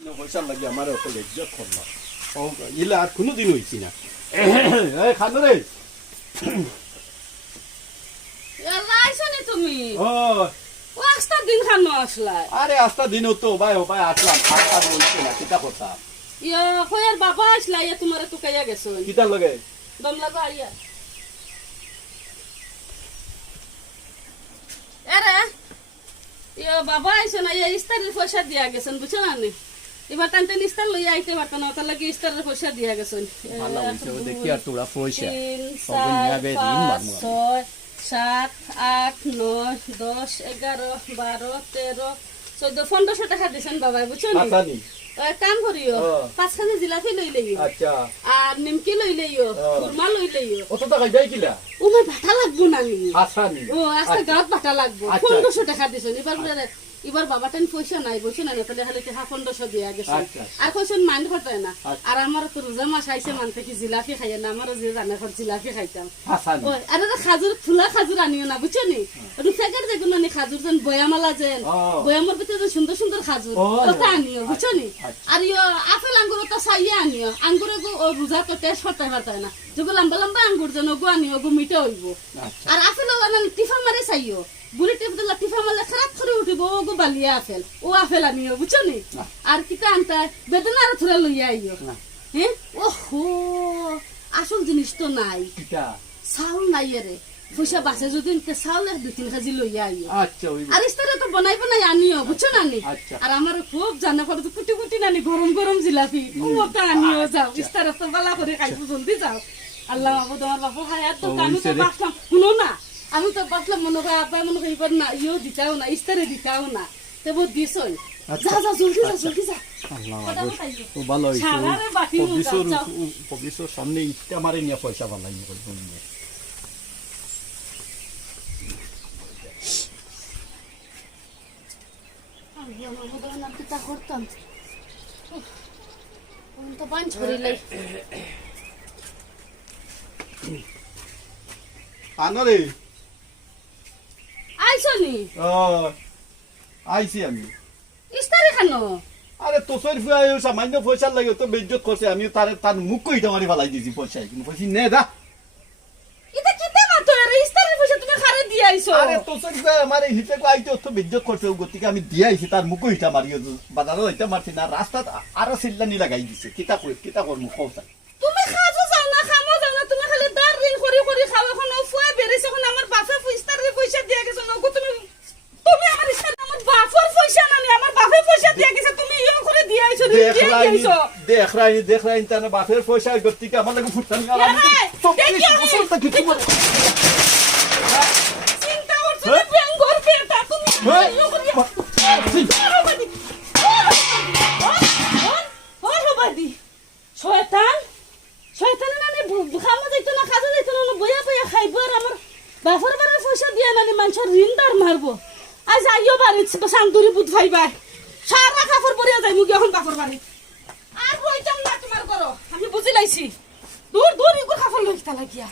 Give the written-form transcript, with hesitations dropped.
পয়সা লাগে আমার অত ইজ্জত করলাম ইলা আর কোনোদিন হইছি না খানো রে তুমি ও আস্তা দিন খানো আসলা আরে আস্তা দিন তো ভাই ও ভাই আসলাম আর বলছি না কিটা কথা ইয়া কয়ার বাবা আসলা ইয়া তোমারে তো কাইয়া গেছো কিটা লাগে দম লাগা আইয়া আরে ইয়া বাবা আইছে না ইয়া ইস্তারের পয়সা দিয়া গেছেন বুঝছ না নি এবার টানতে ইস্তার লইয়া আইতে পারত না তার লাগি ইস্তারের পয়সা দিয়া গেছেন ভালো হইছে ও দেখি আর তোরা পয়সা 3 4 5 6 7 8 9 10 11 12 13 14 1500 টাকা দিছেন বাবা বুঝছো নি আচ্ছা নি কাম করিও 5 কেজি জিলাপি লই লইও আচ্ছা আর নিমকি লই লইও খুরমা লই লইও কত টাকা যাই কিলা ও মা বাটা লাগবো না নি আচ্ছা নি ও আজকে গাঁত বাটা লাগবো 1500 টাকা দিছেন এবার বাবাটান পয়সা নাই বলছে না তাহলে খালি 1500 দিয়া গেছে আর কইছেন মান করতে না আর আমার তো রোজা মাস আইছে মানতে কি জিলাপি খাইয়া না আমার যে জানা কর জিলাপি খাইতাম ও আর খাজুর ফুলা খাজুর আনিও না বুঝছো নি ওই ফেকার যেগুলো নি খাজুর যেন বয়ামালা যেন বয়ামর ভিতরে সুন্দর সুন্দর খাজুর ওটা আনিও বুঝছো নি আর ইয়া আপেল আঙ্গুর তো চাইয়া আনিও আঙ্গুরে গো রোজা তো টেস্ট করতে পারতাই না যেগুলো লম্বা লম্বা আঙ্গুর যেন গো আনিও গো মিঠা হইব আর আপেলও আনান টিফা মারে চাইও বুড়ি টিপ দিলা টিফা মারলে খারাপ করে উঠিব ও গো বালিয়া আপেল ও আপেল আনিও বুঝছো নি আর কিতা আনতা বেদনা আর থুরা লইয়া আইও হ্যাঁ ওহো আসল জিনিস তো নাই চাউল নাই রে পয়সা বাঁচে যদি চাউল 2-3 কেজি লইয়া আইও আর ইস্তারে তো বনাই বনাই আনিও বুঝছো না নি আর আমার খুব জানা পড়ে তো কুটি কুটি নানি গরম গরম জিলাপি ওটা আনিও যাও ইস্তারে তো বালা করে খাইবো জলদি যাও আল্লাহ বাবু তোমার বাবু হায়াত তো আমি তো বাঁচলাম শুনো না আমি তো বাঁচলাম মনে হয় আব্বা মনে হয় এবার না ইও দিতাও না ইস্তারে দিতাও না তো বহুত দিছই যা যা জলদি যা জলদি যা আল্লাহ বাবু ও ভালো হইছে পবিসর সামনে ইটা মারে নিয়া পয়সা ভালাই নি বলবো নি আল্লাহ বাবু দোনা কিতা করতাম আমি তো পাঁচ করিলাই আনরে আইছনি আইছি আমি ইস্তারে খানো আরে তো সরি সামান্য পয়সা লাগে তো বেজ্জত করছে আমি তার মুখ কইটা মারি ফালাই দিছি পয়সা কিন্তু পয়সা নে দা এটা কিতে মাতো আরে ইস্তারের পয়সা তুমি খারে দি আইছো আরে তো সরি আমারে হিতে কো আইতো তো বেজ্জত করছে গতিকে আমি দি আইছি তার মুখ কইটা মারিও বাজারে হইতা মারছি না রাস্তা আরো সিল্লানি লাগাই দিছে কিতা কর মুখ কওতা তুমি খাজো যাও না খামো যাও না তুমি খালি দার রিন করি করি খাও এখন ফুয়া বেরেছে এখন আমার বাপে ইস্তারের পয়সা দিয়া গেছে নগো তুমি আমার ইস্তার আমার বাপর পয়সা না আমার বাপে পয়সা দিয়া গেছে তুমি ইয়ো করে দি আইছো দেখ রাইন তার বাপের পয়সা গতিকে আমার লাগে ফুটতানি আর আমি তো বসলতা কি তোমার চিন্তা করছ না বেঙ্গর পেটা তুমি ইয়ো করে বাদি শয়তান শয়তান না নে খামা যাইতো না খাজা যাইতো না বইয়া বইয়া খাইবো আর আমার বাপর বাড়া পয়সা দিয়া নানি মানুষের ঋণদার মারবো আজ আইও বাড়ি শান্তরি বুধ ভাইবা সারা কাপড় পরিয়া যাইমু কি এখন বাপর বাড়ি আর রইতাম না তোমার করো আমি বুঝি লাইছি দূর দূর ইগো কাপড় লইতা লাগিয়া